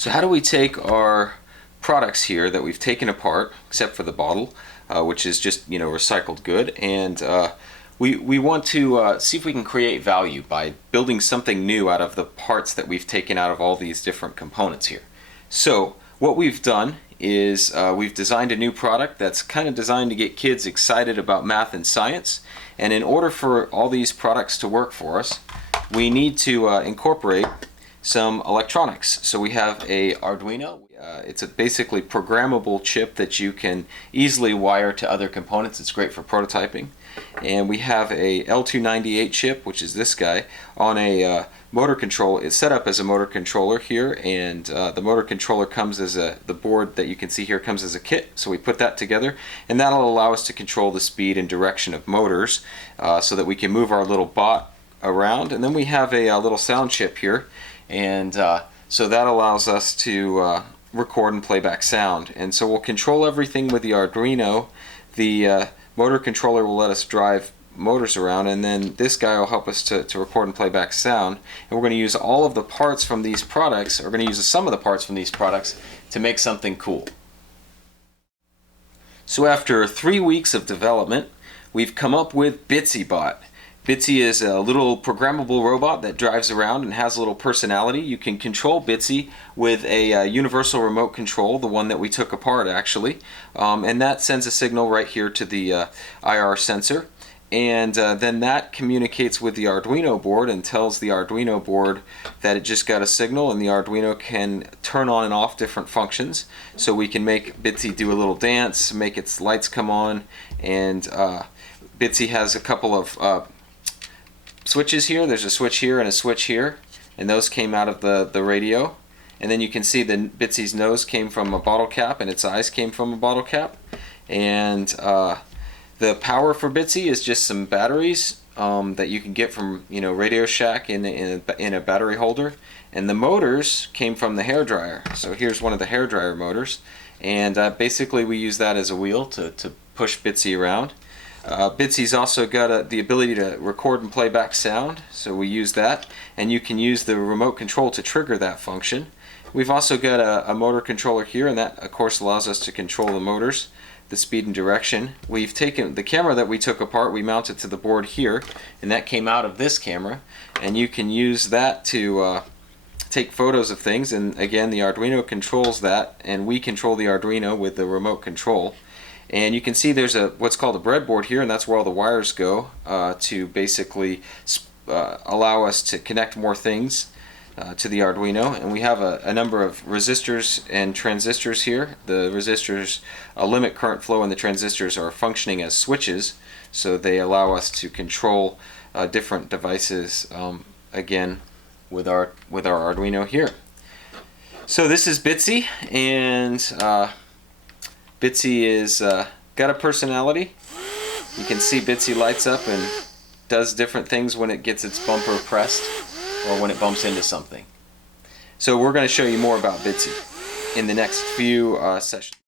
So how do we take our products here that we've taken apart, except for the bottle, which is just, you know, recycled good, and we want to see if we can create value by building something new out of the parts that we've taken out of all these different components here. So what we've done is we've designed a new product that's kind of designed to get kids excited about math and science, and in order for all these products to work for us, we need to incorporate some electronics. So we have a Arduino. It's a basically programmable chip that you can easily wire to other components. It's great for prototyping. And we have a L298 chip, which is this guy, on a motor control. It's set up as a motor controller here, and the motor controller comes as the board that you can see here comes as a kit. So we put that together, and that'll allow us to control the speed and direction of motors so that we can move our little bot around. And then we have a little sound chip here, and so that allows us to record and play back sound. And so we'll control everything with the Arduino. The motor controller will let us drive motors around, and then this guy will help us to record and play back sound. And we're going to use all of the parts from these products, or we're going to use some of the parts from these products to make something cool. So after 3 weeks of development, we've come up with Bit-zee bot. Bit-zee is a little programmable robot that drives around and has a little personality. You can control Bit-zee with a universal remote control, the one that we took apart actually, and that sends a signal right here to the IR sensor, and then that communicates with the Arduino board and tells the Arduino board that it just got a signal, and the Arduino can turn on and off different functions. So we can make Bit-zee do a little dance, make its lights come on, and Bit-zee has a couple of switches here. There's a switch here and a switch here, and those came out of the radio. And then you can see the Bit-zee's nose came from a bottle cap and its eyes came from a bottle cap. And the power for Bit-zee is just some batteries that you can get from, you know, Radio Shack in a battery holder. And the motors came from the hairdryer. So here's one of the hairdryer motors, and basically we use that as a wheel to push Bit-zee around. Bit-zee's also got the ability to record and play back sound, so we use that, and you can use the remote control to trigger that function. We've also got a motor controller here, and that of course allows us to control the motors, the speed and direction. We've taken the camera that we took apart, we mounted to the board here, and that came out of this camera, and you can use that to take photos of things. And again, the Arduino controls that, and we control the Arduino with the remote control. And you can see there's what's called a breadboard here, and that's where all the wires go to basically allow us to connect more things to the Arduino. And we have a number of resistors and transistors here. The resistors limit current flow, and the transistors are functioning as switches, so they allow us to control different devices, again, with our Arduino here. So this is Bit-zee, and Bit-zee is got a personality. You can see Bit-zee lights up and does different things when it gets its bumper pressed or when it bumps into something. So we're going to show you more about Bit-zee in the next few sessions.